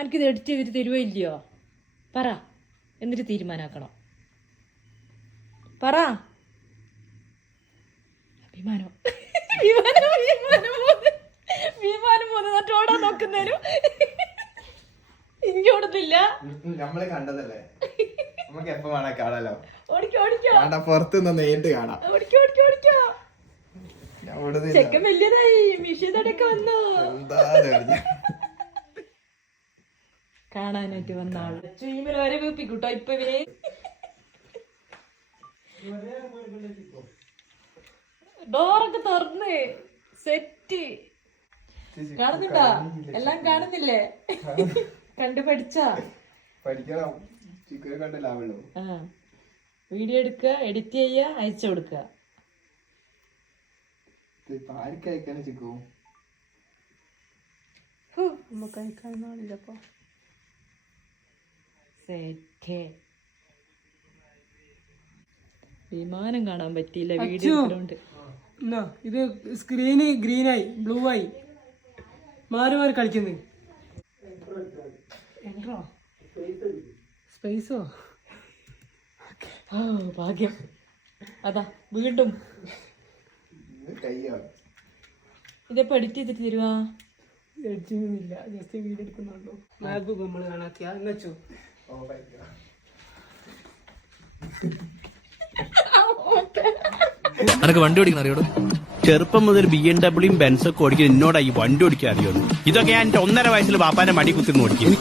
എനിക്കിത് എഡിറ്റ് ചെയ്തിട്ട് തരുവോ ഇല്ലയോ? പറ, എന്നിട്ട് തീരുമാനാക്കണം. പറ. വിമാനം വിമാനം വിമാനം പോകുന്ന ഓടാൻ നോക്കുന്നേരും ഇങ്ങോട്ടത്തില്ല. നമ്മള് കണ്ടതല്ലേ, നമുക്ക് എപ്പോ വേണേ കാണാലോ. ഓടിക്കോ ഓടിക്കോ, പുറത്തുനിന്ന് നേരിട്ട് കാണാം. ഓടിക്കോ ഓടിക്കോ ഓടിക്കോ. ചെക്കൻ വലിയതായി, മിഷ്യതൊക്കെ വന്നു കാണാനായിട്ട് വന്ന ആള്. ചുയിമല വരെ വീപ്പിക്കൂട്ടോ ഇപ്പവേ. ഡോറൊക്കെ തുറന്ന് സെറ്റ്. കാണുന്നുണ്ടോ? എല്ലാം കാണുന്നില്ലേ? കണ്ടു പഠിച്ചാ പഠിക്കണം. കണ്ടല്ലോ. വീഡിയോ എടുക്കുക, എഡിറ്റ് ചെയ്യുക, അയച്ചു കൊടുക്കുക. നമുക്ക് അയക്കാനാണില്ലപ്പോ. വിമാനം കാണാൻ പറ്റിയില്ല വീഡിയോ. ഇത് സ്ക്രീന് ഗ്രീനായി, ബ്ലൂ ആയി, മാറി മാറി കളിക്കുന്നു. സ്പേസോ? ഭാഗ്യം. അതാ വീണ്ടും ഇതെപ്പോ എഡിറ്റ് ചെയ്തിട്ട് തരുവാ? എഡിറ്റിംഗ് ജസ്റ്റ് വീഡിയോ എടുക്കുന്നുണ്ടോ? മാപ്പ് നമ്മൾ കാണാത്തിയാ എന്നുവെച്ചോ. അനക്ക് വണ്ടി ഓടിക്കണം അറിയോടോ? ചെറുപ്പം മുതൽ BMW ബെൻസൊക്കെ ഓടിക്കാൻ എന്നോടാ ഈ വണ്ടി ഓടിക്കാൻ അറിയുന്നു. ഇതൊക്കെ ഞാൻ എന്റെ 1.5 വയസ്സിൽ പാപ്പാന്റെ മടി കുത്തിന്ന് ഓടിക്കും.